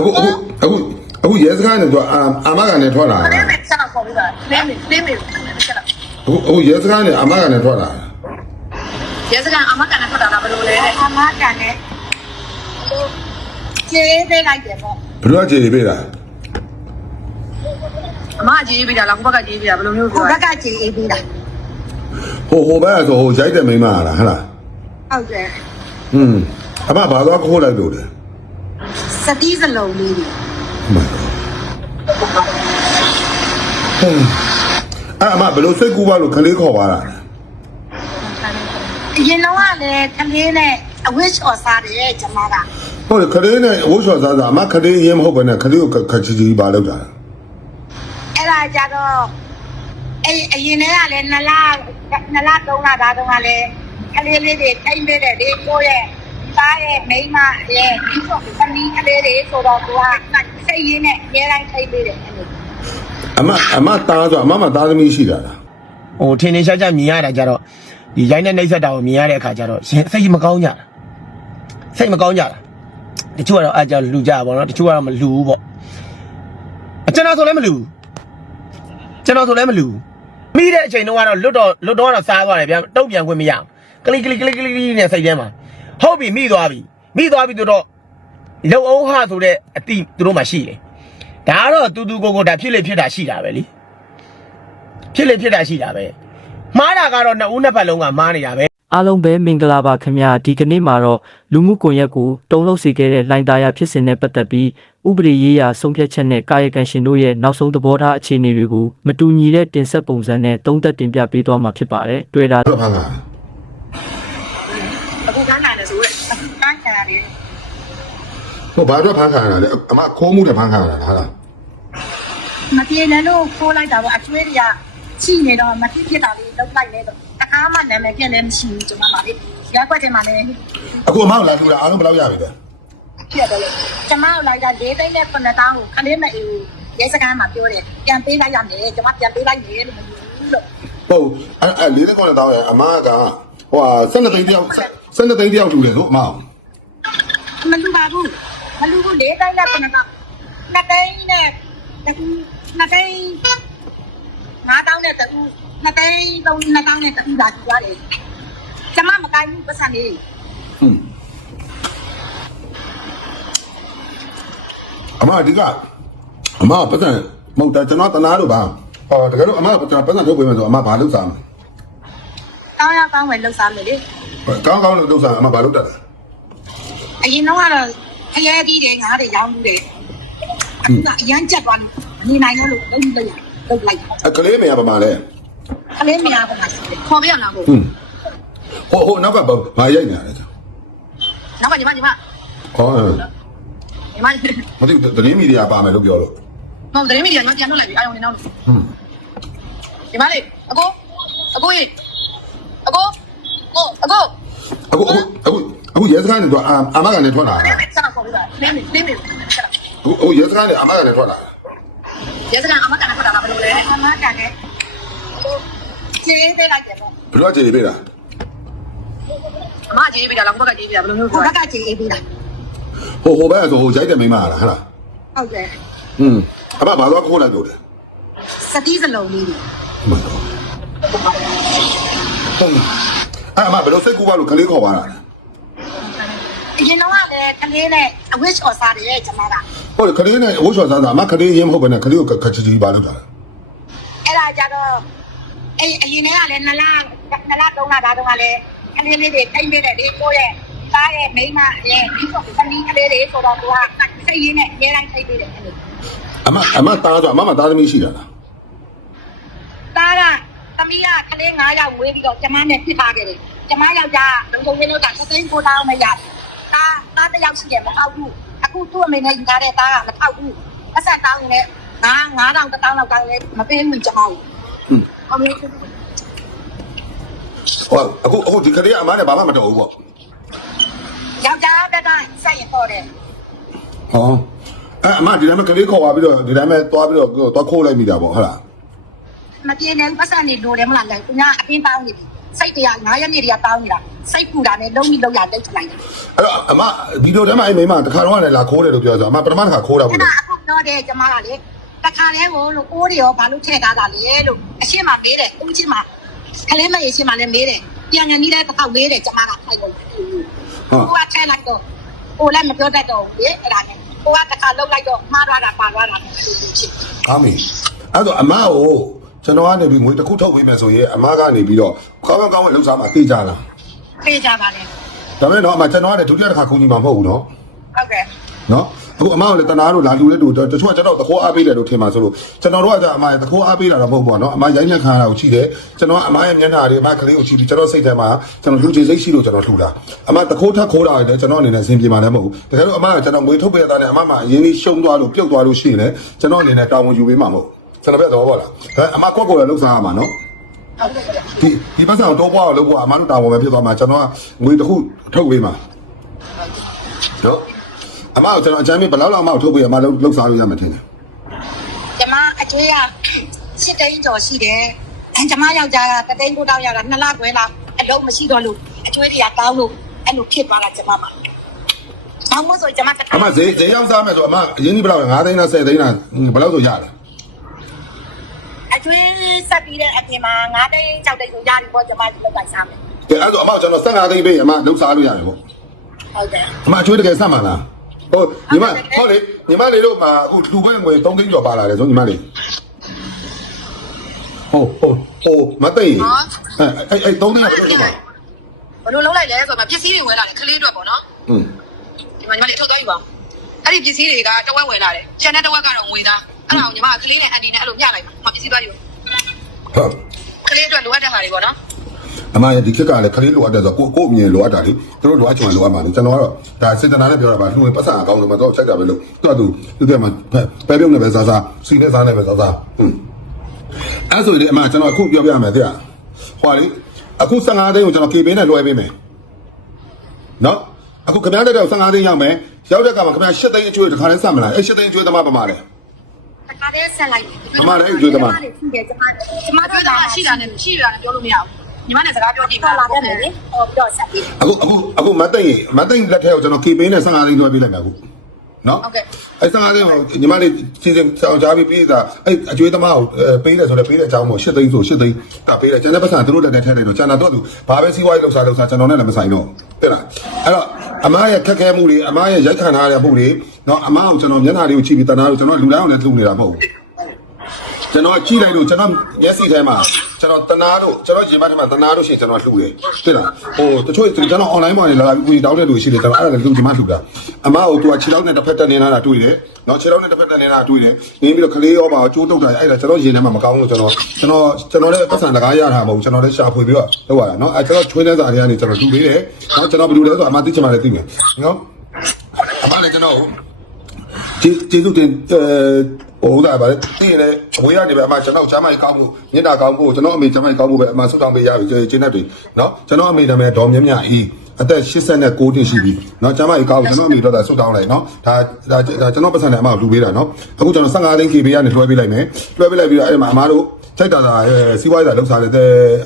အခုအခုအခုအခုရဲစခန်းနဲ့တော့အာအာမကန်နဲ့ထွက်လာတာလေးမေဆက်တော့ခေါ်ပြီးတာလေးမေလေးမေဆက်တော့အခုအခုရဲစခန်းနဲ့အာမကန်နဲ့ထွက်လာတာရဲစကန်အမကန်နဲ့ထွက်တာလားဘယ်လိုလဲအမကန်နဲ့ကျေးပေးလိုက်တယ်ပေါ့ဘယ်လိုအခြေပေးတာအမကျေးပေးတာလားဟိုဘက်ကကျေးပေးတာဘယ်လိုမျိုးပြောဘက်ကကျေးပေးတာဟိုဟိုဘက်ဆိုဟိုရိုက်တဲ့မိန်းမလားဟဟလားဟုတ်တယ်ဟွန်းအမဘာသွားခိုးလိုက်လို့လဲ စတိစလုံးလေးတွေဟိုအမဘယ်လိုစိတ်ကူးပါလို့ခလေးခေါ်ပါလားအရင်တော့ကလည်းကလေးနဲ့အဝစ်ချော်စားတယ်ကျမကဟုတ်တယ်ခလေးနဲ့ဝှချော်စားစားအမခလေးရင်မဟုတ်ဘဲနဲ့ခလေးကိုခချီချီပါလောက်တာအဲ့ဒါကြတော့အဲ့အရင်တည်းကလည်းနှစ်လနှစ်လသုံးလဒါတုန်းကလည်းကလေးလေးတွေထိမ့်ပေးတယ်ဒီကိုရဲ့ သားရဲ့မိန်းမရဲ့ဒီဆိုသမီးကလေးတွေဆိုတော့သူကစိတ်ရင်းနဲ့အများတိုင်းထိမ့်ပေးတယ်အဲ့လိုအမအမသားဆိုအမမသားသမီးရှိတာလားဟိုထင်းထင်းရှားရှားမြင်ရတာကြတော့ဒီရိုင်းတဲ့နှိပ်ဆက်တာကိုမြင်ရတဲ့အခါကျတော့ရင်စိတ်မကောင်းကြတာစိတ်မကောင်းကြတာတချို့ကတော့အားကြလူကြပါဘောနော်တချို့ကတော့မလူဘူးပေါ့အကျွန်တော်ဆိုလည်းမလူဘူးကျွန်တော်ဆိုလည်းမလူဘူးမိတဲ့အချိန်တုန်းကတော့လွတ်တော့လွတ်တော့ကတော့စားသွားတယ်ဗျတုတ်ပြန်ခွင့်မရဘူးကလိကလိကလိကလိနဲ့စိတ်ထဲမှာ ဟုတ်ပြီမိသွားပြီမိသွားပြီဆိုတော့လုံအောင်ဟဆိုတဲ့အတိသူတို့မှရှိတယ်ဒါကတော့တူတူကိုကိုဒါဖြစ်လေဖြစ်တာရှိတာပဲလीဖြစ်လေဖြစ်တာရှိတာပဲမှားတာကတော့နှစ်ဦးနှစ်ဖက်လုံးကမှားနေတာပဲအားလုံးပဲမင်္ဂလာပါခင်ဗျာဒီကနေ့မှာတော့လူမှုကွန်ရက်ကိုတုံ့လောက်စေခဲ့တဲ့လိုင်းသားရဖြစ်စဉ်နဲ့ပတ်သက်ပြီးဥပဒေရေးရာဆုံးဖြတ်ချက်နဲ့ကာယကံရှင်တို့ရဲ့နောက်ဆုံးသဘောထားအခြေအနေတွေကိုမတူညီတဲ့တင်ဆက်ပုံစံနဲ့သုံးသပ်တင်ပြပေးသွားမှာဖြစ်ပါတယ်တွေ့တာတော့ဖန်ကအခုကန်းနိုင်တယ်ဆိုရက်အခုကန်းခံရတယ် ဟိုဘာတော့ဖန်ခံရတာလဲအမခိုးမှုတဲ့ဖန်ခံရတာလားဟာလားမပြေနဲ့လို့ခိုးလိုက်တာပေါ့အကျွေးတွေကချိနေတော့မဖြစ်ဖြစ်တာလေးလောက်လိုက်လဲတော့တခါမှနာမည်ပြက်လည်းမရှိဘူးကျွန်မပါလေရက်ွက်တယ်မှာလည်းအခုအမလာထူတာအားလုံးဘယ်လောက်ရပြီလဲဖြစ်တယ်လေကျွန်မလိုက်တာ၄သိန်းနဲ့9တောင်းကိုခလေးမအေးရဲစခန်းမှာပြောတယ်ပြန်ပေးလိုက်ရမယ်ကျွန်မပြန်ပေးလိုက်မယ်လို့မပြောဘူးလို့ဟုတ်အဲ့အဲ့လေးကောင်းတောင်းရအမကဟိုဟာ12သိန်းတယောက်12သိန်းတယောက်ထူတယ်ဆိုအမမလူပါဘူး မလူဘူး၄သိန်းနဲ့9တောင်း2သိန်းနဲ့တကူ2သိန်း5တောင်းနဲ့တကူ2သိန်း3 2တောင်းနဲ့တကူလာကြည့်ရတယ်ကျွန်မမကိုင်းဘူးပတ်စံလေးဟွန်းအမအဓိကအမပတ်စံမဟုတ်တယ်ကျွန်တော်တနာလို့ပါဟောတကယ်လို့အမကကျွန်တော်ပတ်စံထုတ်ပေးမယ်ဆိုအမဘာလုပ်စားမလဲတောင်းရကောင်းမယ်လှုပ်ရှားမယ်လေကောင်းကောင်းလို့လုပ်စားအမဘာလုပ်တတ်လဲအရင်တော့ကတော့ ခရဲပြီးတယ်ငါးတွေရောင်းဘူးတယ်အခုကအရန်ကြက်သွားလို့နေနိုင်လို့လို့လုံးလိုက်လုံးလိုက်အကလေးမရပါမလဲခလေးမရပါဘူးခေါ်ပြရလားကိုဟွန်းဟိုဟိုနောက်ကဘာရိုက်နေရလဲနောက်ကညီမညီမဟောညီမမသိဘူးသတင်းမီဒီယာပါမယ်လို့ပြောလို့မဟုတ်တယ်မီဒီယာတော့ပြန်ထုတ်လိုက်ပြီအာရုံနေနောက်လို့ဟွန်းညီမလေးအကိုအကိုရေအကိုကိုအကိုအခုအခု အခုအခုရဲစခန်းနဲ့တော့အာအမကလည်းထွက်လာတာလေးမေဆက်တော့ခေါ်ပြတာလေးမေလေးမေဆက်တော့အခုအခုရဲစခန်းနဲ့အမကလည်းထွက်လာတာရဲစကန်အမကန်ထွက်တာလားဘယ်လိုလဲအမကန်နဲ့ကျေးပေးလိုက်တယ်ပေါ့ဘယ်လိုအခြေပေးတာအမကျေးပေးတာလားကိုဘက်ကကျေးပေးတာဘယ်လိုမျိုးကိုဘက်ကကျေးပေးတာဟိုဟိုဘက်ဆိုဟိုရိုက်တဲ့မိန်းမလားဟဟလားဟုတ်တယ်ဟွန်းအမဘာသွားခိုးလိုက်လို့လဲစတိစလုံးလေးတွေမှန်တော့ဟုတ်အဲ့အမဘယ်လိုစိတ်ကူးပါလို့ခလေးခေါ်ပါလား အရင်တော့ကလည်းကလေးနဲ့အဝစ်ချော်စားတယ်ကျမကဟုတ်တယ်ခလေးနဲ့ဝှချော်စားစားအမခလေးရင်မဟုတ်ဘဲနဲ့ခလေးကိုခချီချီပါလောက်တာအဲ့ဒါကြတော့အဲ့အရင်တည်းကလည်းနှစ်လနှစ်လသုံးလဒါတုန်းကလည်းကလေးလေးတွေထိမ့်ပေးတယ်ဒီကိုရဲ့သားရဲ့မိန်းမရဲ့ဒီဆိုသမီးကလေးတွေဆိုတော့သူကစိတ်ရင်းနဲ့အများတိုင်းထိမ့်ပေးတယ်အဲ့လိုအမအမသားဆိုအမမသားသမီးရှိတာလားသားကသမီးကကလေး9ယောက်ဝေးပြီးတော့ကျမနဲ့ဖြစ်ထားခဲ့တယ်ကျမယောက်ျားလုံချုံရင်းလို့ကသသိန်းကိုတောင်းမရ သားသားတစ်ယောက်ရှိတယ်မထောက်ဘူးအခုသူ့အမေနဲ့ယူထားတဲ့သားကမထောက်ဘူးအဆက်တောင်းနေငါ9000 1000လောက်တောင်းလဲမပေးဘူးကျမကိုဟုတ်ပြီဟောအခုအခုဒီခလေးကအမနဲ့ဘာမှမတော်ဘူးပေါ့ယောက်ျားတက်တိုင်းစိုက်ရင်ပေါ်တယ်ဟောအဲ့အမဒီတိုင်းမှာခလေးခေါ်ပါပြီးတော့ဒီတိုင်းမှာသွားပြီးတော့သွားခိုးလိုက်မိတာပေါ့ဟုတ်လားမပြေနဲ့ပတ်စံနေလိုတယ်မလားလဲသူကအပင်းတောင်းနေပြီ စိတ်တရား9ရက်နေ့တည်းကတောင်းနေတာစိတ်ပူတာနဲ့လုံးပြီးလုံးရတိတ်ထလိုက်တယ်အဲ့တော့အမဗီဒီယိုထဲမှာအဲ့မိန်းမတစ်ခါတော့လည်းလာခိုးတယ်လို့ပြောဆိုအမပထမတစ်ခါခိုးတာအဲ့ဘူးဒါလေအခုပြောတယ်ကျမကလေတခါလဲကိုလို့ကိုးတွေရောဘာလို့ထည့်ထားတာလဲလို့အရှင်းမမေးတယ်ဦးချင်းမကလေးမရေရှင်းမလည်းမေးတယ်ပြန်ငန်ကြီးလည်းတစ်ခေါက်မေးတယ်ကျမကထိုင်လို့ဟုတ်ကိုကထဲလိုက်တော့ကိုလည်းမပြောတတ်တော့ဘူးလေအဲ့ဒါနဲ့ကိုကတခါလုံးလိုက်တော့မှားသွားတာပါသွားတာအဲ့လိုဖြစ်ကောင်းပြီအဲ့တော့အမကို ကျွန်တော်ကနေပြီးငွေတစ်ခုထုတ်ပေးမယ်ဆိုရင်အမကနေပြီးတော့ကောင်းကောင်းကောင်းဝယ်လှူစားမှာသိကြလားပေးကြပါလေဒါပေမဲ့တော့အမကျွန်တော်ကလည်းဒုတိယတစ်ခါခုန်ကြီးမှာမဟုတ်ဘူးနော်ဟုတ်ကဲ့နော်အခုအမကလည်းတနာတို့လာလူလေးတို့တချို့ကကျွန်တော်သခိုးအားပေးတယ်လို့ထင်ပါဆိုလို့ကျွန်တော်တို့ကကြာအမရဲ့သခိုးအားပေးတာတော့မဟုတ်ဘူးပေါ့နော်အမရိုင်းလက်ခံရတာကိုရှိတယ်ကျွန်တော်ကအမရဲ့မျက်နှာတွေအမကလေးကိုရှိပြီးကျွန်တော်စိတ်ထဲမှာကျွန်တော်လူချင်းစိတ်ရှိလို့ကျွန်တော်လှူတာအမသခိုးထက်ခိုးတာလည်းကျွန်တော်အနေနဲ့အဆင်ပြေမှာလည်းမဟုတ်ဘူးတကယ်လို့အမကကျွန်တော်ငွေထုတ်ပေးတာနဲ့အမမှာအရင်လေးရှုံးသွားလို့ပြုတ်သွားလို့ရှိရင်လည်းကျွန်တော်အနေနဲ့တာဝန်ယူပေးမှာမဟုတ် ကျွန်တော်ပြတော့ပေါ့လားဒါအမကွက်ကိုလည်းလှုပ်စားရမှာနော်ဟုတ်ကဲ့ဒီဒီပတ်စံကိုတော့ပွားအောင်လုပ်ဖို့အမတို့တာဝန်ပဲဖြစ်သွားမှာကျွန်တော်ကငွေတစ်ခုထုတ်ပေးမှာနော်အမကကျွန်တော်အချမ်းမေးဘယ်လောက်လောက်အမကိုထုတ်ပေးအမလုံးလှုပ်စားလို့ရမှာထင်တယ်ကျမအကျွေးကစစ်တိန်ကျော်ရှိတယ်အဲကျမယောက်ျားကတတိန်ကိုတောင်းရတာနှစ်လခွဲလောက်အလုံးမရှိတော့လို့အကျွေးတွေကတောင်းလို့အဲ့လိုဖြစ်သွားတာကျမမှာဘာမှမဆိုကျမကအမဈေးဈေးရောက်စားမယ်ဆိုအမအရင်ကြီးဘယ်လောက်လဲ9သိန်းလား10သိန်းလားဘယ်လောက်ဆိုရတယ် အကျွေးဆက်ပြီးတဲ့အပြင်မှာ9တိန်6တိန်ကိုရပြီပေါ့ကျမဒီလောက်ကစားမယ်ကဲအဲ့တော့အမကျွန်တော်15သိန်းပေးအမလှုပ်စားလို့ရတယ်ပေါ့ဟုတ်တယ်အမအကျွေးတကယ်ဆက်မှာလားဟုတ်ညီမဟုတ်လေညီမလေးတို့မှာအခုလူခွင့်ငွေ3သိန်းကျော်ပါလာတယ်ဆိုညီမလေးဟုတ်ဟုတ်ဟုတ်မသိအဲ့အဲ့အဲ့3သိန်းကဘယ်လိုလုပ်မှာဘယ်လိုလုပ်လိုက်လဲဆိုတော့ပစ္စည်းတွေဝင်လာတယ်ခလေးအတွက်ပေါ့နော်อืมဒီမှာညီမလေးထုတ်သွားယူပါအဲ့ဒီပစ္စည်းတွေကတဝက်ဝင်လာတယ်ကျန်တဲ့တဝက်ကတော့ငွေသား အဲ့ဒါကိုညီမကခလေးနဲ့အန်ဒီနဲ့အဲ့လိုမျှလိုက်ပါမပစ္စည်းသွားယူဟုတ်ခလေးအတွက်လိုအပ်တဲ့ဟာတွေပေါ့နော်အမရဲ့ဒီခက်ကလည်းခလေးလိုအပ်တယ်ဆိုကိုကိုအမြင်လိုအပ်တာလေသူတို့လိုအပ်ချင်လိုအပ်မှာလေကျွန်တော်ကတော့ဒါစေတနာနဲ့ပြောတာပါလူဝင်ပတ်စံအကောင်းလို့မတော့ချက်ကြပဲလို့သူကသူသူကမှပဲပြုံးနေပဲစားစားစီနဲ့စားနေပဲစားစားอืมအဲ့ဆိုရင်အမကျွန်တော်အခုပြောပြမယ်တဲ့ဟွာလေအခု15သိန်းကိုကျွန်တော် KB နဲ့လွှဲပေးမယ်နော်အခုခင်ဗျားတဲ့တော့15သိန်းရောက်မယ်ရောက်တဲ့ကမှာခင်ဗျား8သိန်းအကျွေးတစ်ခါတည်းစမလားအဲ့8သိန်းအကျွေးသမားပမာလဲ တခါတည်းဆက်လိုက်ပမာလဲအကျွေးသမားရှိတယ်ကျမကျမမတို့ပြောကတာရှိတာနဲ့ရှိတာနဲ့ပြောလို့မရဘူးညီမနဲ့စကားပြောကြည့်ခေါပါ်လာတယ်လေဟောပြီးတော့ဆက်ပြီးအခုအခုအခုမသိရင်မသိရင်လက်ထဲကိုကျွန်တော် KB နဲ့15သိန်းလွှဲပေးလိုက်မယ်အခုနော်ဟုတ်ကဲ့အဲ15သိန်းကိုညီမလေးစီစဉ်ဆောင်ကြားပြီးပြီးတာအဲအကျွေးသမားကိုပေးတယ်ဆိုတော့ပေးတဲ့အကြောင်းမို့8သိန်းဆို8သိန်းကပေးတယ်ကျန်တဲ့ပတ်စံသူတို့လက်ထဲထည့်တယ်တော့ကျန်တာတော့သူဘာပဲစီးပွားရေးလှုပ်ရှားလှုပ်ရှားကျွန်တော်နဲ့လည်းမဆိုင်တော့တဲ့လားအဲ့တော့ အမားရဲ့ခက်ခဲမှုတွေအမားရဲ့ရိုက်ခံထားရတဲ့မှုတွေနော်အမားကိုကျွန်တော်မျက်နှာလေးကိုကြည့်ပြီးတနာလို့ကျွန်တော်လူတိုင်းအောင်လည်းလှူနေတာမဟုတ်ဘူး ကျွန်တော်ကြည့်လိုက်လို့ကျွန်တော်မျက်စိထဲမှာကျွန်တော်တနာလို့ကျွန်တော်ရင်မထဲမှာတနာလို့ရှိရင်ကျွန်တော်လှူတယ်သိလားဟိုတချို့ကျွန်တော် online ပေါ်နေလာပြီးတောင်းတဲ့လူရှိတယ်ကျွန်တော်အဲ့ဒါလည်းလှူချင်မှလှူတာအမကိုသူကခြေထောက်နဲ့တစ်ဖက်တက်နေတာတွေ့တယ်နော်ခြေထောက်နဲ့တစ်ဖက်တက်နေတာတွေ့တယ်နင်းပြီးတော့ကလေးရောပါကျိုးတုတ်တာအဲ့ဒါကျွန်တော်ရင်ထဲမှာမကောင်းလို့ကျွန်တော်ကျွန်တော်ကျွန်တော်လည်းပတ်စံတကားရတာမဟုတ်ကျွန်တော်လည်းရှာဖွေပြီးတော့လောက်ရတာနော်အဲ့ကျွန်တော်ချွေးတဲ့စာတွေကနေကျွန်တော်လှူပေးတယ်နော်ကျွန်တော်ဘယ်လိုလဲဆိုအမသိချင်မှလည်းသိမယ်နော်အမလည်းကျွန်တော်ကျေကျေးဇူးတင်အဲ ဟိုဒါပါလေတည်ရင်လည်းအဝေးကနေပဲအမကျွန်တော်ချမ်းမိုက်ကောင်းမှုမြင့်တာကောင်းမှုကျွန်တော်အမေချမ်းမိုက်ကောင်းမှုပဲအမဆုတောင်းပေးရပြီကျေးဇူးတွေနော်ကျွန်တော်အမေနာမည်ဒေါ်မြမြအေးအသက်89နှစ်ရှိပြီနော်ချမ်းမိုက်ကောင်းကျွန်တော်အမေတော့ဒါဆုတောင်းလိုက်နော်ဒါဒါကျွန်တော်ပတ်စံနဲ့အမကိုလူပေးတာနော်အခုကျွန်တော်15သိန်း KB ကနေလွှဲပေးလိုက်မယ်လွှဲပေးလိုက်ပြီးတော့အဲ့မှာအမတို့ထိုက်တာတာစီးပွားရေးသာလှုပ်ရှားတဲ့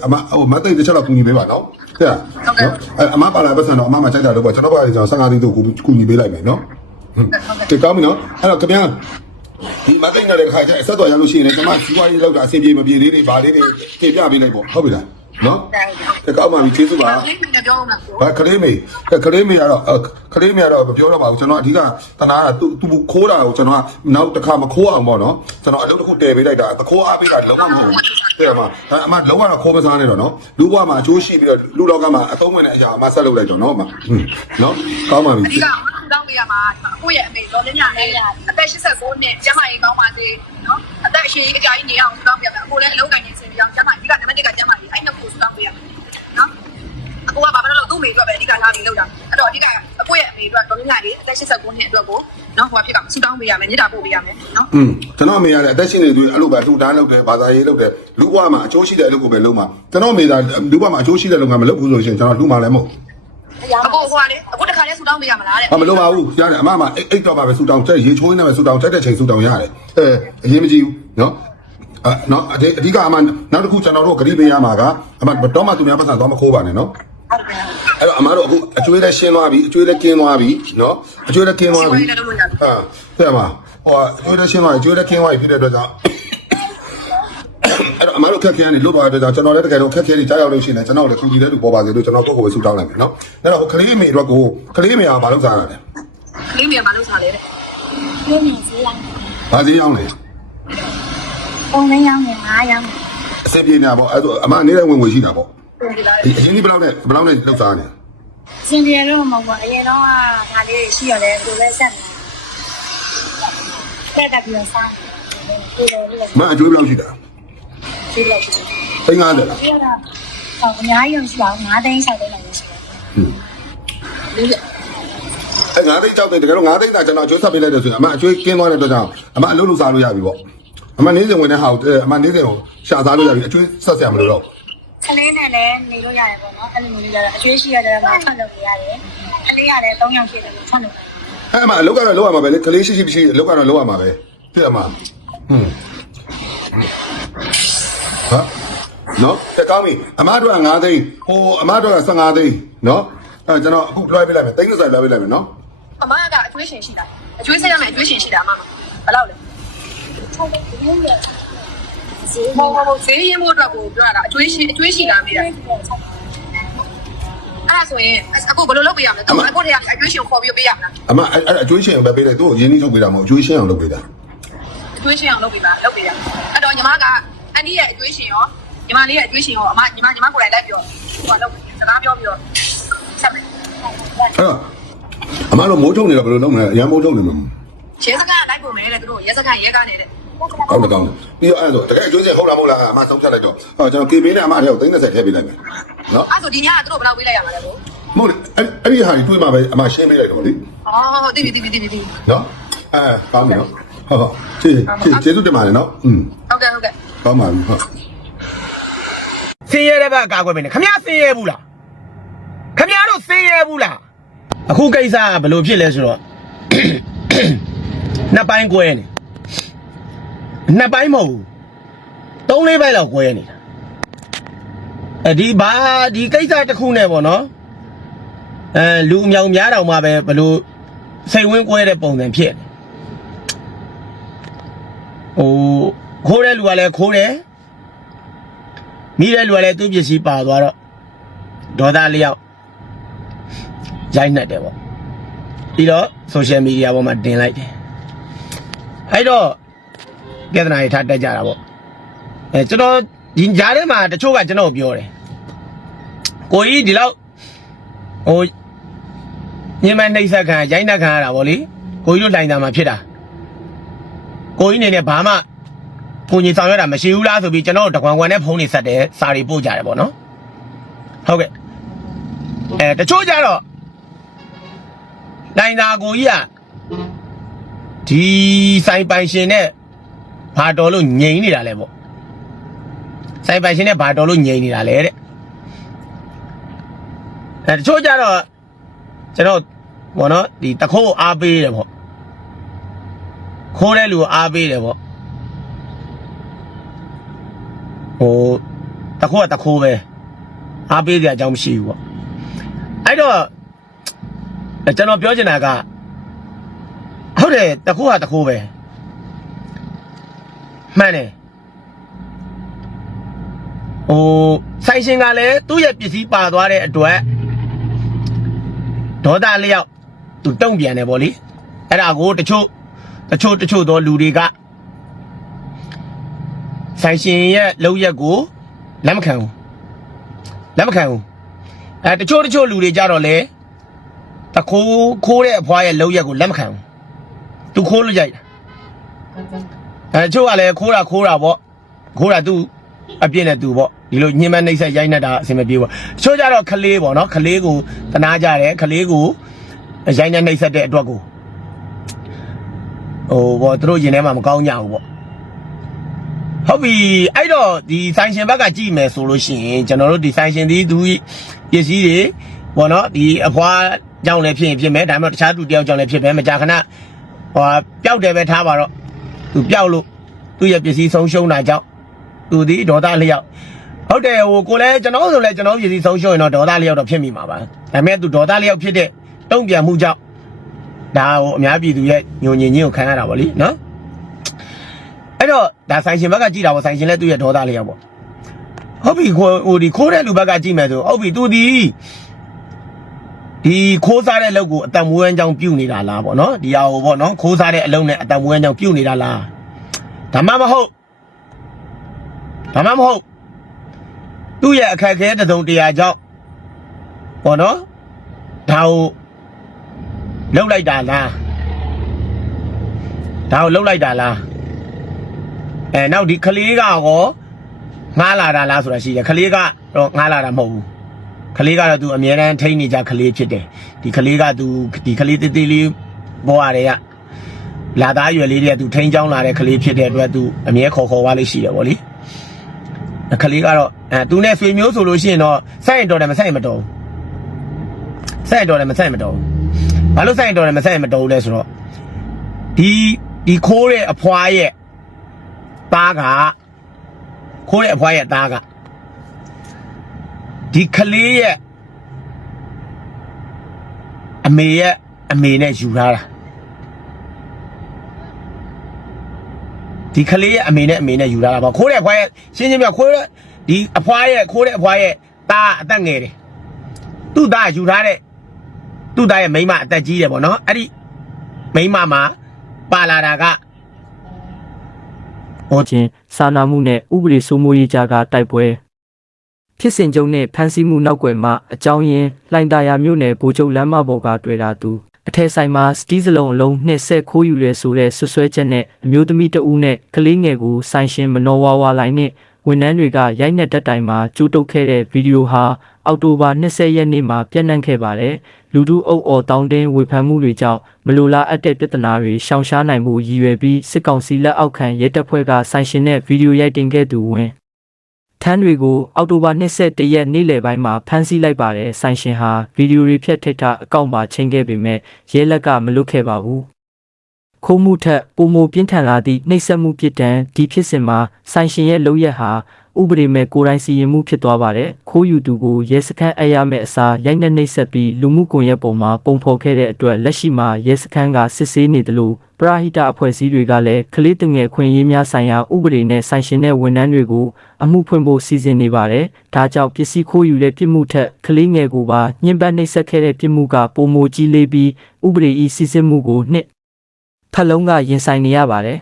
အမဟိုမသိတစ်ချက်တော့ကူညီပေးပါနော်တဲ့နော်အဲ့အမပါလာပတ်စံတော့အမမှထိုက်တာတော့ပေါ့ကျွန်တော်ပါကျွန်တော်15သိန်းတို့ကူညီပေးလိုက်မယ်နော်ကဲကောင်းပြီနော်အဲ့တော့ခင်ဗျာ ဒီမသိနေတဲ့ခါကျအဆက်တော်ရလို့ရှိရင်လည်းကျွန်မစီးပွားရေးလောက်တာအဆင်ပြေမပြေလေးတွေဗာလေးတွေတင်ပြပေးလိုက်ပေါ့ဟုတ်ပြီလား နော်ကဲကောင်းပါပြီကျေးဇူးပါခလေးနဲ့ပြောမှာကိုဘာခလေးမေကဲခလေးမေကတော့ခလေးမေကတော့မပြောတော့ပါဘူးကျွန်တော်အဓိကတနာတာသူသူခိုးတာကိုကျွန်တော်ကနောက်တစ်ခါမခိုးအောင်ပေါ့နော်ကျွန်တော်အလုပ်တစ်ခုတည်ပေးလိုက်တာတခိုးအားပေးတာလုံးဝမဟုတ်ဘူးတဲ့မှာအမလုံးဝတော့ခိုးမစားနဲ့တော့နော်လူဘဝမှာအကျိုးရှိပြီးတော့လူလောကမှာအသုံးဝင်တဲ့အရာအမဆက်လုပ်လိုက်တော့နော်အမနော်ကောင်းပါပြီအဓိကတောင်းပေးရမှာကိုယ့်ရဲ့အမေတော်မြမြနဲ့အသက်89နှစ်ကျမကြီးကောင်းပါသေးနော်အသက်အရှိအကြာကြီးနေအောင်တောင်းပေးရမယ်အခုလည်းအလုံးကိုင်းနေစင်ပြီးအောင်ကျမကြီးကနံပါတ်1ကကျမကြီး အဲ့နှစ်ခုတောင်းပေးရမယ်နော်အခုကဘာပဲလို့သူ့မိအတွက်ပဲအဓိကထားပြီးလုပ်တာအဲ့တော့အဓိကအကိုယ့်ရဲ့အမေအတွက်တော်မြမြလေးအသက်89နှစ်အတွက်ကိုနော်ဟိုကဖြစ်ကဆူတောင်းပေးရမယ်မြေတာပို့ပေးရမယ်နော်อืมကျွန်တော်အမေရတဲ့အသက်ရှင်နေသူအဲ့လိုပဲလှူဒန်းလုပ်တယ်ဘာသာရေးလုပ်တယ်လူ့ဘဝမှာအကျိုးရှိတဲ့အလုပ်ကိုပဲလုပ်မှာကျွန်တော်အမေသာလူ့ဘဝမှာအကျိုးရှိတဲ့လုပ်ငန်းမလုပ်ဘူးဆိုရင်ကျွန်တော်လှူမှာလည်းမဟုတ်တရားအခုဟိုကလေအခုတခါလေးဆူတောင်းပေးရမလားတဲ့ဘူးအမလုပ်ပါဘူးရတယ်အမမအိတ်အိတ်တော့ပါပဲဆူတောင်းချက်ရေချိုးနေပဲဆူတောင်းချက်တဲ့ချိန်ဆူတောင်းရတယ်အဲအရင်မကြည့်ဘူးနော် အဲနော်အဓိအဓိကအမှနောက်တစ်ခုကျွန်တော်တို့ဂရိပေးရမှာကအမှတော့မှသူများပတ်စံတော့မခိုးပါနဲ့နော်ဟုတ်ကဲ့အဲ့တော့အမတို့အခုအကျွေးလည်းရှင်းသွားပြီအကျွေးလည်းကင်းသွားပြီနော်အကျွေးလည်းကင်းသွားပြီစီဝါရေးလည်းလုပ်လို့ရတယ်ဟာတဲ့မှာဟိုအကျွေးလည်းရှင်းသွားပြီအကျွေးလည်းကင်းသွားပြီဖြစ်တဲ့အတွက်ကြောင့်အဲ့တော့အမတို့ခက်ခဲနေလို့ပါတဲ့ကြောင့်ကျွန်တော်လည်းတကယ်တော့ခက်ခဲနေကြားရောက်လို့ရှိရင်လည်းကျွန်တော်လည်းခုကြည့်တဲ့လူပေါ်ပါစေလို့ကျွန်တော်ကိုယ့်ကိုယ်ပဲဆူတောင်းလိုက်မယ်နော်အဲ့တော့ဟိုကလေးမေအတွက်ကိုကလေးမေကဘာလုပ်စားရလဲကလေးမြန်မလုပ်စားလေတဲ့ပြောနေစေးလားဘာစီရောက်လဲ ပုံနဲ့ရောင်းနေငါးရောင်းနေအစင်ပြေနေတာပေါ့အဲ့တော့အမနေတဲ့ဝင်ဝင်ရှိတာပေါ့ပုံပြလာအရင်ကြီးဘယ်လောက်နဲ့ဘယ်လောက်နဲ့လောက်စားနေစင်ပြေလို့မဟုတ်ဘူးအရင်တော့ငါလေးရှိရတယ်သူလည်းဆက်နေတက်တက်ပြီးစားနေတယ်ကိုလိုလေးမအကျွေးဘယ်လောက်ရှိတာဒီလောက်ရှိတယ်သိန်း50လားဒီကတော့ဟောအများကြီးမရှိပါဘူး9သိန်း6သိန်းလောက်ရှိတယ်လေးပြအဲ့9သိန်း6သိန်းတကယ်တော့9သိန်းသာကျွန်တော်အကျွေးဆက်ပေးလိုက်တယ်ဆိုရင်အမအကျွေးကင်းသွားတဲ့အတွက်ကြောင့်အမအလုပ်လုပ်စားလို့ရပြီပေါ့ အမနေစဉ်ဝင်တဲ့ဟာကိုအမနေစဉ်ကိုရှာစားလို့ရပြီအကျွေးဆက်ဆရာမလို့တော့ကလေးနဲ့လည်းနေလို့ရတယ်ပေါ့နော်အဲ့လိုမျိုးကြတော့အကျွေးရှိရတယ်မှာထွက်လို့ရတယ်ကလေးရတယ်3ယောက်ရှိတယ်လို့ထွက်လို့အဲ့အမအလုပ်ကတော့လုပ်ရမှာပဲလေကလေးရှိရှိရှိအလုပ်ကတော့လုပ်ရမှာပဲသိရမှာဟွန်းဟာနော်တကောင်းပြီအမတို့က9သိန်းဟိုအမတို့က15သိန်းနော်အဲကျွန်တော်အခုလွှဲပေးလိုက်မယ်သိန်း30လွှဲပေးလိုက်မယ်နော်အမကအကျွေးရှင်ရှိတာအကျွေးဆက်ရမယ်အကျွေးရှင်ရှိတာအမဘယ်လောက်လဲ 6သိန်းဒီလိုရဈေးမဟုတ်ဘူးဈေးရင်းဖို့အတွက်ကိုပြောရတာအကျွေးရှင်အကျွေးရှိတာမေးတာအဲ့ဒါဆိုရင်အခုဘယ်လိုလုပ်ပေးရမလဲတော့အခုတည်းကအကျွေးရှင်ကိုခေါ်ပြီးပေးရမလားအမအဲ့အဲ့အကျွေးရှင်ပဲပေးလိုက်သူ့ကိုရင်းနှီးထုတ်ပေးတာမဟုတ်အကျွေးရှင်အောင်လုပ်ပေးတာအကျွေးရှင်အောင်လုပ်ပေးပါလုပ်ပေးရအဲ့တော့ညီမကအန်ဒီရဲ့အကျွေးရှင်ရောညီမလေးရဲ့အကျွေးရှင်ရောအမညီမညီမကိုယ်တိုင်လိုက်ပြီးတော့ဟိုကလုပ်စကားပြောပြီးတော့ဆက်မယ်အဲ့တော့အမတို့မိုးထုံနေတော့ဘယ်လိုလုပ်မလဲအရန်မိုးထုံနေမှာရဲစခန်းလိုက်ပုံမယ်တဲ့သူတို့ရဲစခန်းရဲကားနေတဲ့ ကောင်းတယ်ကောင်းတယ်ပြီးတော့အဲ့ဒါဆိုတကယ်အကျွေးရှင်ဟုတ်လားမဟုတ်လားအမဆုံးဖြတ်လိုက်တော့ဟောကျွန်တော် KB နဲ့အမထဲကို30ထည့်ပေးလိုက်မယ်နော်အဲ့ဆိုဒီညကသူတို့ဘယ်လောက်ပေးလိုက်ရမှာလဲကိုမဟုတ်လေအဲ့အဲ့ဒီဟာကြီးတွေးမှာပဲအမရှင်းပေးလိုက်တော့လေအော်တိတိတိတိတိတိနော်အဲကောင်းပြီနော်ဟုတ်ဟုတ်ကျေးကျေးဇူးတင်ပါတယ်နော်อืมဟုတ်ကဲ့ဟုတ်ကဲ့ကောင်းပါပြီဟုတ်ဆင်းရဲတဲ့ဘက်ကာကွယ်ပေးနေခမရဆင်းရဲဘူးလားခမရတို့ဆင်းရဲဘူးလားအခုကိစ္စကဘယ်လိုဖြစ်လဲဆိုတော့နှစ်ပိုင်းကွဲနေ နှစ်ပိုင်းမဟုတ်ဘူးသုံးလေးပိုင်းလောက်ကွဲနေတာအဲဒီဘာဒီကိစ္စတစ်ခုနဲ့ပေါ့နော်အဲလူအမြောင်များတောင်မှပဲဘယ်လိုစိတ်ဝင်းကွဲတဲ့ပုံစံဖြစ်နေဟိုခိုးတဲ့လူကလည်းခိုးတယ်မိတဲ့လူကလည်းသူ့ပစ္စည်းပါသွားတော့ဒေါသလျောက်ရိုက်နှက်တယ်ပေါ့ပြီးတော့ social media ပေါ်မှာတင်လိုက်တယ်အဲ့တော့ ပြဿနာတွေထားတက်ကြတာပေါ့အဲကျွန်တော်ဒီကြားထဲမှာတချို့ကကျွန်တော်ကိုပြောတယ်ကိုကြီးဒီလောက်ဟိုညမနှိမ့်ဆက်ခံရိုက်နှက်ခံရတာပေါ့လေကိုကြီးတို့တိုင်တာမှာဖြစ်တာကိုကြီးနေနဲ့ဘာမှကိုကြီးဆောင်ရတာမရှိဘူးလားဆိုပြီးကျွန်တော်တို့တကွန်ကွန်နဲ့ဖုန်းနေဆက်တယ်စာတွေပို့ကြတယ်ပေါ့နော်ဟုတ်ကဲ့အဲတချို့ကြတော့နိုင်သာကိုကြီးကဒီဆိုင်ပိုင်ရှင်နဲ့ ဘာတော်လို့ငြိမ်နေတာလဲပေါ့ဆိုင်ပိုင်ရှင်နဲ့ဘာတော်လို့ငြိမ်နေတာလဲတဲ့အဲတချို့ကြတော့ကျွန်တော်ဘောနော်ဒီတခိုးကိုအားပေးတယ်ပေါ့ခိုးတဲ့လူကိုအားပေးတယ်ပေါ့ဟိုတခိုးကတခိုးပဲအားပေးစရာအကြောင်းမရှိဘူးပေါ့အဲ့တော့အဲကျွန်တော်ပြောချင်တာကဟုတ်တယ်တခိုးကတခိုးပဲ မှန်တယ်ဟိုဆိုင်ရှင်ကလည်းသူ့ရဲ့ပစ္စည်းပါသွားတဲ့အတွက်ဒေါသလျောက်သူတုံ့ပြန်တယ်ဗောလေအဲ့ဒါကိုတချို့တချို့တချို့သောလူတွေကဆိုင်ရှင်ရဲ့လောက်ရက်ကိုလက်မခံဘူးလက်မခံဘူးအဲတချို့တချို့လူတွေကြတော့လေတခိုးခိုးတဲ့အဖွားရဲ့လောက်ရက်ကိုလက်မခံဘူးသူခိုးလို့ရိုက်တာ အဲတချို့ကလည်းခိုးတာခိုးတာပေါ့ခိုးတာသူအပြည့်နဲ့သူပေါ့ဒီလိုညှဉ်းမနှိမ့်ဆက်ရိုက်နေတာအဆင်မပြေဘူးတချို့ကြတော့ခလေးပေါ့နော်ခလေးကိုတနာကြတယ်ခလေးကိုရိုက်နေနှိမ့်ဆက်တဲ့အတွက်ကိုဟိုပေါ့သူတို့ရင်ထဲမှာမကောင်းကြဘူးပေါ့ဟုတ်ပြီအဲ့တော့ဒီဆိုင်ရှင်ဘက်ကကြည့်မယ်ဆိုလို့ရှိရင်ကျွန်တော်တို့ဒီဆိုင်ရှင်ဒီသူပစ္စည်းတွေဘောနော်ဒီအဖွားကြောင့်လည်းဖြစ်ရင်ဖြစ်မယ်ဒါမှမဟုတ်တခြားသူတယောက်ကြောင့်လည်းဖြစ်မယ်မကြာခဏဟိုပျောက်တယ်ပဲထားပါတော့ သူပျောက်လို့သူ့ရဲ့ပစ္စည်းဆုံးရှုံးတာကြောင့်သူဒီဒေါသလျောက်ဟုတ်တယ်ဟိုကိုလည်းကျွန်တော်ဆိုလည်းကျွန်တော်ပြည်စီဆုံးရှုံးရင်တော့ဒေါသလျောက်တော့ဖြစ်မိမှာပါဒါပေမဲ့သူဒေါသလျောက်ဖြစ်တဲ့တုံ့ပြန်မှုကြောင့်ဒါဟိုအများပြည်သူရဲ့ညုံညင်ချင်းကိုခံရတာပေါ့လीနော်အဲ့တော့ဒါဆိုင်ရှင်ဘက်ကကြည့်တာပေါ့ဆိုင်ရှင်လည်းသူ့ရဲ့ဒေါသလျောက်ပေါ့ဟုတ်ပြီခိုးဟိုဒီခိုးတဲ့လူဘက်ကကြည့်မယ်ဆိုဟုတ်ပြီသူဒီ ဒီခိုးစားတဲ့လုပ်ကိုအတံမွေးအကြောင်းပြုတ်နေတာလားပေါ့နော်ဒီဟာဟိုပေါ့နော်ခိုးစားတဲ့အလုပ်နဲ့အတံမွေးအကြောင်းပြုတ်နေတာလားဒါမှမဟုတ်ဒါမှမဟုတ်သူ့ရဲ့အခက်အခဲတစ်စုံတရာကြောင့်ပေါ့နော်ဒါကိုလှုပ်လိုက်တာလားဒါကိုလှုပ်လိုက်တာလားအဲနောက်ဒီကလေးကရောငားလာတာလားဆိုတာရှိတယ်ကလေးကတော့ငားလာတာမဟုတ်ဘူး ကလေးကတော့သူအမြဲတမ်းထိန်းနေကြကလေးဖြစ်တယ်ဒီကလေးကသူဒီကလေးတေးသေးလေးဘောရတဲ့ကလာသားရွယ်လေးတွေကသူထိန်းချောင်းလာတဲ့ကလေးဖြစ်တဲ့အတွက်သူအမြဲခေါ်ခေါ်သွားလေးရှိတယ်ဗောလေကလေးကတော့အဲသူနဲ့ဆွေမျိုးဆိုလို့ရှိရင်တော့စိုက်ရင်တော်တယ်မစိုက်ရင်မတော်ဘူးစိုက်ရင်တော်တယ်မစိုက်ရင်မတော်ဘူးဘာလို့စိုက်ရင်တော်တယ်မစိုက်ရင်မတော်ဘူးလဲဆိုတော့ဒီဒီခိုးတဲ့အဖွားရဲ့သားကခိုးတဲ့အဖွားရဲ့သားက ဒီကလေးရဲ့အမေရဲ့အမေနဲ့ယူထားတာဒီကလေးရဲ့အမေနဲ့အမေနဲ့ယူထားတာပေါ့ခိုးတဲ့အဖွားရဲ့ရှင်းရှင်းပြခိုးတဲ့ဒီအဖွားရဲ့ခိုးတဲ့အဖွားရဲ့သားအသက်ငယ်တယ်သူ့သားယူထားတဲ့သူ့သားရဲ့မိန်းမအသက်ကြီးတယ်ပေါ့နော်အဲ့ဒီမိန်းမမှာပါလာတာကဟောခြင်းစာနာမှုနဲ့ဥပဒေစိုးမိုးရေးကြကတိုက်ပွဲ ဖြစ်စဉ်ကြုံနဲ့ဖမ်းဆီးမှုနောက်ွယ်မှာအကြောင်းရင်းလှိုင်သာယာမြို့နယ်ဗိုလ်ချုပ်လမ်းမပေါ်ကတွေ့တာသူအထက်ဆိုင်မှာစတီးစလုံးအလုံးနှစ်ဆက်ခိုးယူရဲဆိုတဲ့ဆွဆွဲချက်နဲ့အမျိုးသမီးတဦးနဲ့ကလေးငယ်ကိုဆိုင်ရှင်မနောဝါဝါလိုင်းနဲ့ဝန်ထမ်းတွေကရိုက်နှက်တက်တိုင်မှာကျူးတုပ်ခဲ့တဲ့ဗီဒီယိုဟာအောက်တိုဘာ20ရက်နေ့မှာပြန့်နှံ့ခဲ့ပါတယ်လူထုအုပ်အော်တောင်းတင်းဝေဖန်မှုတွေကြောင့်မလိုလားအပ်တဲ့ပြဿနာတွေရှောင်ရှားနိုင်မှုရည်ရွယ်ပြီးစစ်ကောင်စီလက်အောက်ခံရဲတပ်ဖွဲ့ကဆိုင်ရှင်နဲ့ဗီဒီယိုရိုက်တင်ခဲ့သူဝင် ထန်းတွေကိုအောက်တိုဘာ21ရက်နေ့လယ်ပိုင်းမှာဖမ်းဆီးလိုက်ပါတယ်ဆိုင်ရှင်ဟာဗီဒီယိုတွေဖြတ်ထိတ်ထားအကောင့်မှာချိန်ခဲ့ပေမဲ့ရဲလက်ကမလွတ်ခဲ့ပါဘူးခိုးမှုထက်ပုံမပြင်းထန်လာသည့်နှိပ်စက်မှုပြစ်ဒဏ်ဒီဖြစ်စဉ်မှာဆိုင်ရှင်ရဲ့လုပ်ရက်ဟာ ဥပဒေမဲ့ကိုယ်တိုင်စီရင်မှုဖြစ်သွားပါတယ်ခိုးယူသူကိုရဲစခန်းအပ်ရမယ့်အစားရိုက်နှက်နှိပ်စက်ပြီးလူမှုကွန်ရက်ပေါ်မှာပုံဖော်ခဲ့တဲ့အတွက်လက်ရှိမှာရဲစခန်းကစစ်ဆေးနေတယ်လို့ပရာဟိတအဖွဲ့အစည်းတွေကလည်းကလေးသူငယ်ခွင့်ရေးများဆိုင်ရာဥပဒေနဲ့ဆိုင်ရှင်တဲ့ဝန်ထမ်းတွေကိုအမှုဖွင့်ဖို့စီစဉ်နေပါတယ်ဒါကြောင့်ပစ္စည်းခိုးယူတဲ့ပြစ်မှုထက်ကလေးငယ်ကိုပါညှဉ်းပန်းနှိပ်စက်ခဲ့တဲ့ပြစ်မှုကပုံမိုကြီးလေးပြီးဥပဒေဤစီစစ်မှုကိုနှစ်ဖက်လုံးကရင်ဆိုင်နေရပါတယ်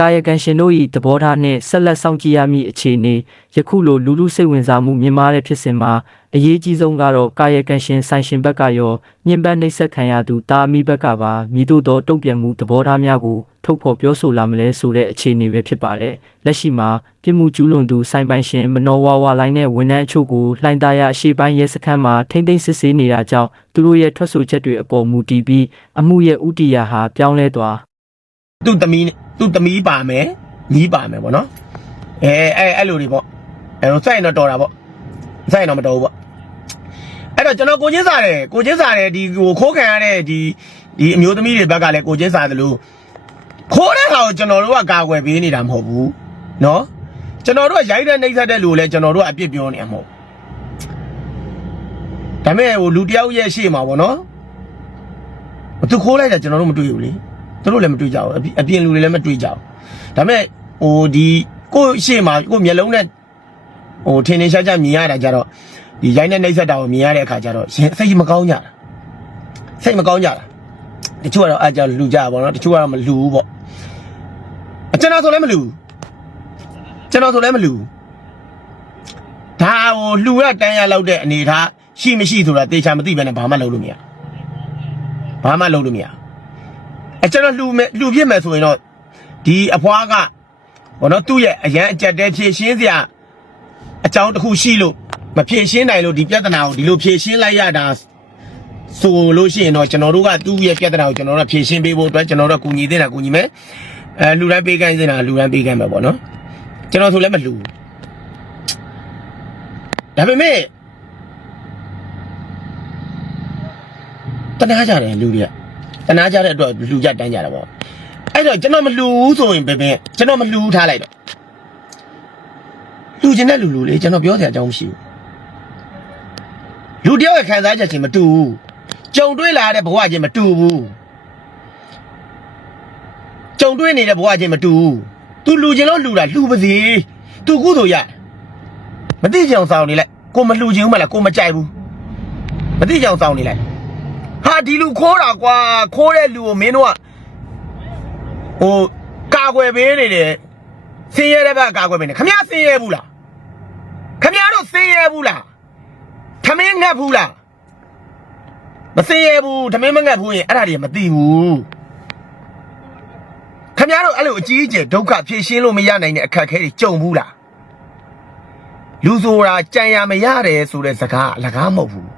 ကာယကံရှင်တို့၏သဘောထားနှင့်ဆက်လက်ဆောင်ကြည့်ရမည့်အခြေအနေယခုလိုလူလူစိတ်ဝင်စားမှုမြင့်မားတဲ့ဖြစ်စဉ်မှာအရေးကြီးဆုံးကတော့ကာယကံရှင်ဆိုင်ရှင်ဘက်ကရောညှဉ်းပန်းနှိပ်စက်ခံရသူတာအမိဘက်ကပါမိတို့သောတုံ့ပြန်မှုသဘောထားများကိုထုတ်ဖော်ပြောဆိုလာမလဲဆိုတဲ့အခြေအနေပဲဖြစ်ပါတယ်လက်ရှိမှာပြစ်မှုကျူးလွန်သူဆိုင်ပိုင်ရှင်မနောဝါဝါလိုင်းနဲ့ဝန်ထမ်းအချို့ကိုလှိုင်သာယာအရှိပိုင်းရဲစခန်းမှာထိမ့်သိမ်းစစ်ဆေးနေတာကြောင့်သူတို့ရဲ့ထွက်ဆိုချက်တွေအပေါ်မူတည်ပြီးအမှုရဲ့ဥတီယာဟာပြောင်းလဲသွားသူ့သမီးနဲ့ သူ့သမီးပါမယ်ညီးပါမယ်ပေါ့နော်အဲအဲအဲ့လိုတွေပေါ့အဲတော့စိုက်ရင်တော့တော်တာပေါ့စိုက်ရင်တော့မတော်ဘူးပေါ့အဲ့တော့ကျွန်တော်ကိုချင်းစားတယ်ကိုချင်းစားတယ်ဒီဟိုခိုးခံရတဲ့ဒီဒီအမျိုးသမီးတွေဘက်ကလည်းကိုချင်းစားတယ်လို့ခိုးတဲ့ဟာကိုကျွန်တော်တို့ကကာကွယ်ပေးနေတာမဟုတ်ဘူးနော်ကျွန်တော်တို့ကရိုက်တဲ့နှိမ့်ဆက်တဲ့လူကိုလည်းကျွန်တော်တို့ကအပြစ်ပြောနေတာမဟုတ်ဒါပေမဲ့ဟိုလူတယောက်ရဲ့ရှေ့မှာပေါ့နော်သူခိုးလိုက်တာကျွန်တော်တို့မတွေ့ဘူးလေ သူတို့လည်းမတွေ့ကြဘူးအပြင်အပြင်လူတွေလည်းမတွေ့ကြဘူးဒါပေမဲ့ဟိုဒီကိုယ့်ရှေ့မှာကိုယ့်မျက်လုံးနဲ့ဟိုထင်းထင်းရှားရှားမြင်ရတာကြတော့ဒီရိုင်းတဲ့နှိပ်စက်တာကိုမြင်ရတဲ့အခါကျတော့ရင်စိတ်မကောင်းကြတာစိတ်မကောင်းကြတာတချို့ကတော့အားကြောင့်လူကြပါတော့တချို့ကတော့မလူဘူးပေါ့အကျွန်တော်ဆိုလည်းမလူဘူးကျွန်တော်ဆိုလည်းမလူဘူးဒါဟိုလှူရတန်းရလောက်တဲ့အနေထားရှိမရှိဆိုတာတေချာမသိဘဲနဲ့ဘာမှလုပ်လို့မရဘာမှလုပ်လို့မရ အဲကျွန်တော်လှူမယ်လှူပြစ်မယ်ဆိုရင်တော့ဒီအဖွားကဘောနော်သူ့ရဲ့အရန်အကြက်တဲဖြည့်ရှင်းစရာအကြောင်းတစ်ခုရှိလို့မဖြည့်ရှင်းနိုင်လို့ဒီပြဿနာကိုဒီလိုဖြည့်ရှင်းလိုက်ရတာဆိုလို့ရှိရင်တော့ကျွန်တော်တို့ကသူ့ရဲ့ပြဿနာကိုကျွန်တော်တို့ကဖြည့်ရှင်းပေးဖို့အတွက်ကျွန်တော်တို့ကကူညီသေးတာကူညီမယ်အဲလှူတိုင်းပေးကိုင်းစင်တာလှူတိုင်းပေးကိုင်းမယ်ပေါ့နော်ကျွန်တော်ဆိုလည်းမလှူဒါပေမဲ့တနာကြတယ်လူတွေက တနာကြတဲ့အတွက်လူကြတန်းကြတာပေါ့အဲ့တော့ကျွန်တော်မလူဘူးဆိုရင်ပဲပဲကျွန်တော်မလူထားလိုက်တော့လူချင်းတဲ့လူလူလေကျွန်တော်ပြောစရာအကြောင်းမရှိဘူးလူတယောက်ရဲ့ခံစားချက်ချင်းမတူဘူးကြုံတွေ့လာတဲ့ဘဝချင်းမတူဘူးကြုံတွေ့နေတဲ့ဘဝချင်းမတူဘူး तू လူချင်းလို့လူတာလူပါစေ तू ကုသိုလ်ရမသိကြအောင်စောင်းနေလိုက်ကိုမလှူချင်ဘူးမလားကိုမကြိုက်ဘူးမသိကြအောင်စောင်းနေလိုက် ဟာဒီလူခိုးတာကွာခိုးတဲ့လူကိုမင်းတို့ကဟိုကာကွယ်ပေးနေတယ်ဆင်းရဲတဲ့ဘက်ကကာကွယ်ပေးနေခမရဆင်းရဲဘူးလားခမရတို့ဆင်းရဲဘူးလားထမင်းငတ်ဘူးလားမဆင်းရဲဘူးထမင်းမငတ်ဘူးရင်အဲ့ဒါတွေမသိဘူးခမရတို့အဲ့လိုအကြီးအကျယ်ဒုက္ခဖြေရှင်းလို့မရနိုင်တဲ့အခက်အခဲတွေကြုံဘူးလားလူဆိုတာကြံရမရတယ်ဆိုတဲ့စကားအလကားမဟုတ်ဘူး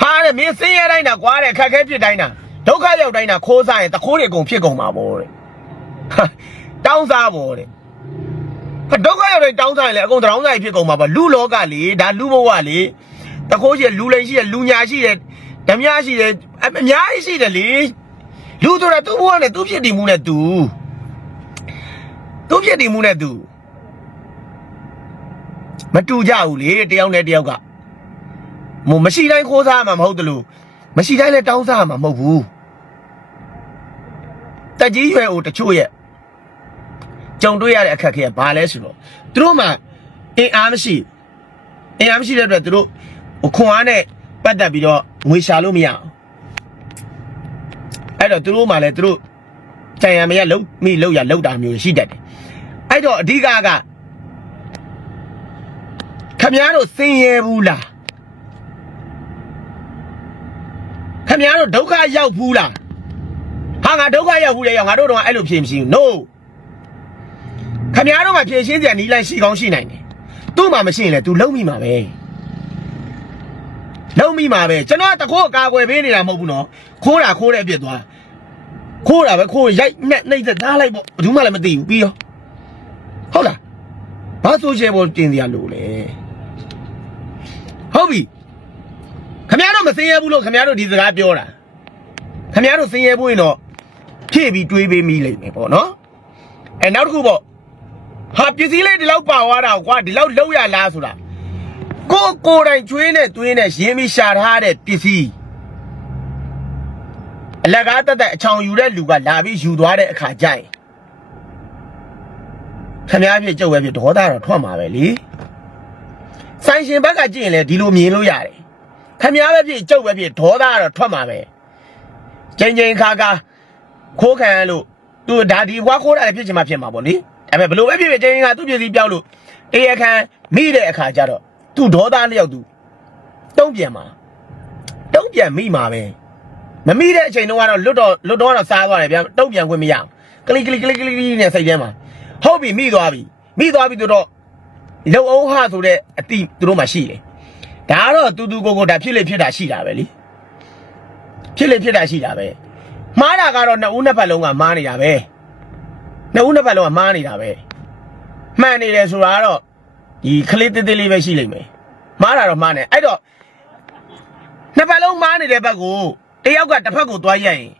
ဟာ တဲ့မင်းစင်းရဲတိုင်းတာကွာတဲ့ခက်ခဲဖြစ်တိုင်းတာဒုက္ခရောက်တိုင်းတာခိုးစားရင်တခိုးတွေအကုန်ဖြစ်ကုန်မှာပေါ့တဲ့ဟာတောင်းစားပေါ့တဲ့ဟာဒုက္ခရောက်တိုင်းတောင်းစားရင်လည်းအကုန်တောင်းစားဖြစ်ကုန်မှာပေါ့လူလောကလေဒါလူဘဝလေတခိုးရှိရလူလိန်ရှိရလူညာရှိရဓမြရှိတယ်အအများကြီးရှိတယ်လေလူဆိုတာသူ့ဘဝနဲ့သူ့ဖြစ်တည်မှုနဲ့သူသူ့ဖြစ်တည်မှုနဲ့သူမတူကြဘူးလေတယောက်နဲ့တယောက်က မို့မရှိတိုင်းခိုးစားမှာမဟုတ်တလို့မရှိတိုင်းလည်းတောင်းစားမှာမဟုတ်ဘူးတက်ကြီးရွယ်အိုတချို့ရဲ့ကြုံတွေ့ရတဲ့အခက်အခဲကဘာလဲဆိုတော့သူတို့မှအင်အားမရှိအင်အားမရှိတဲ့အတွက်သူတို့ဟိုခွန်အားနဲ့ပတ်သက်ပြီးတော့ငွေရှာလို့မရအောင်အဲ့တော့သူတို့မှလည်းသူတို့ကြံရမရလုံးမိလောက်ရလောက်တာမျိုးရှိတတ်တယ်အဲ့တော့အဓိကကခမည်းတော်စင်ရဲဘူးလား ခမည်းတော်ဒုက္ခရောက်ဘူးလားဟာငါဒုက္ခရောက်ဘူးလေရောက်ငါတို့တော့အဲ့လိုဖြေမရှိဘူး no ခမည်းတော်မှာဖြေရှင်းစရာနီးလိုက်ရှိကောင်းရှိနိုင်တယ်သူ့မှာမရှိရင်လည်း तू လုံးမိမှာပဲလုံးမိမှာပဲကျွန်တော်ကတခိုးအကာအကွယ်ပေးနေတာမဟုတ်ဘူးနော်ခိုးတာခိုးတဲ့အပြစ်သွားခိုးတာပဲခိုးရိုက်နဲ့နှိမ့်သက်သားလိုက်ပေါ့ဘယ်သူမှလည်းမသိဘူးပြီးရောဟုတ်လားဘာဆိုချေပေါ်တင်စရာလိုလဲဟုတ်ပြီ ခမရတို့မစင်ရဘူးလို့ခမရတို့ဒီစကားပြောတာခမရတို့စင်ရဘူးရင်တော့ဖြည့်ပြီးတွေးပေးမိလိမ့်မယ်ပေါ့နော်အဲနောက်တစ်ခုပေါ့ဟာပစ္စည်းလေးဒီလောက်ပါသွားတာကွာဒီလောက်လောက်ရလားဆိုတာကိုကိုယ်တိုင်ကျွေးနဲ့သွင်းနဲ့ရင်းပြီးရှာထားတဲ့ပစ္စည်းအလကားတက်တက်အချောင်ယူတဲ့လူကလာပြီးယူသွားတဲ့အခါကျရင်ခမရဖြစ်ကြုတ်ပဲဖြစ်ဒေါသတော့ထွက်မှာပဲလေဆိုင်ရှင်ဘက်ကကြည့်ရင်လည်းဒီလိုမြင်လို့ရတယ် ခမည်းပဲဖြစ်ကြုတ်ပဲဖြစ်ဒေါသကတော့ထွက်မှာပဲချိန်ချိန်ခါခါခိုးခံရလို့သူဒါဒီဘွားခိုးတာလည်းဖြစ်ချင်မှဖြစ်မှာပေါ့လေဒါပေမဲ့ဘလို့ပဲဖြစ်ဖြစ်ချိန်ချိန်ခါသူ့ပြည်စည်းပြောက်လို့တရားခံမိတဲ့အခါကျတော့သူဒေါသလျောက်သူတုံးပြန်မှာတုံးပြန်မိမှာပဲမမိတဲ့အချိန်တုန်းကတော့လွတ်တော့လွတ်တော့တော့စားသွားတယ်ဗျာတုံးပြန်ခွင့်မရအောင်ကလီကလီကလီကလီနဲ့စိတ်ထဲမှာဟုတ်ပြီမိသွားပြီမိသွားပြီသူတော့လုံအောင်ဟဆိုတဲ့အတိသူတို့မှရှိတယ် ဒါကတော့တူတူကိုကိုဒါဖြစ်လေဖြစ်တာရှိတာပဲလေဖြစ်လေဖြစ်တာရှိတာပဲမှားတာကတော့နှစ်ဦးနှစ်ဖက်လုံးကမှားနေတာပဲနှစ်ဦးနှစ်ဖက်လုံးကမှားနေတာပဲမှန်နေတယ်ဆိုတာကတော့ဒီခလေးတေးသေးလေးပဲရှိလိမ့်မယ်မှားတာတော့မှားနေအဲ့တော့နှစ်ဖက်လုံးမှားနေတဲ့ဘက်ကိုတယောက်ကတစ်ဖက်ကိုသွားရက်ရင်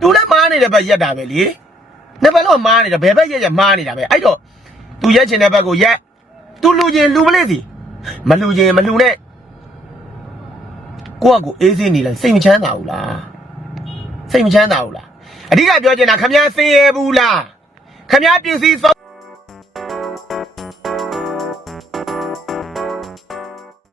သူလည်းမှားနေတဲ့ဘက်ရက်တာပဲလေနှစ်ဖက်လုံးကမှားနေတာဘယ်ဘက်ရက်ရက်မှားနေတာပဲအဲ့တော့သူရက်ချင်တဲ့ဘက်ကိုရက်သူလူချင်းလူမလေးစီမလူချင်းမလူနဲ့ ကိုကကိုအေးစင်းနေလိုက်စိတ်မချမ်းသာဘူးလားစိတ်မချမ်းသာဘူးလားအဓိကပြောချင်တာခမည်းစင်ရဲဘူးလားခမည်းပစ္စည်းဆုံး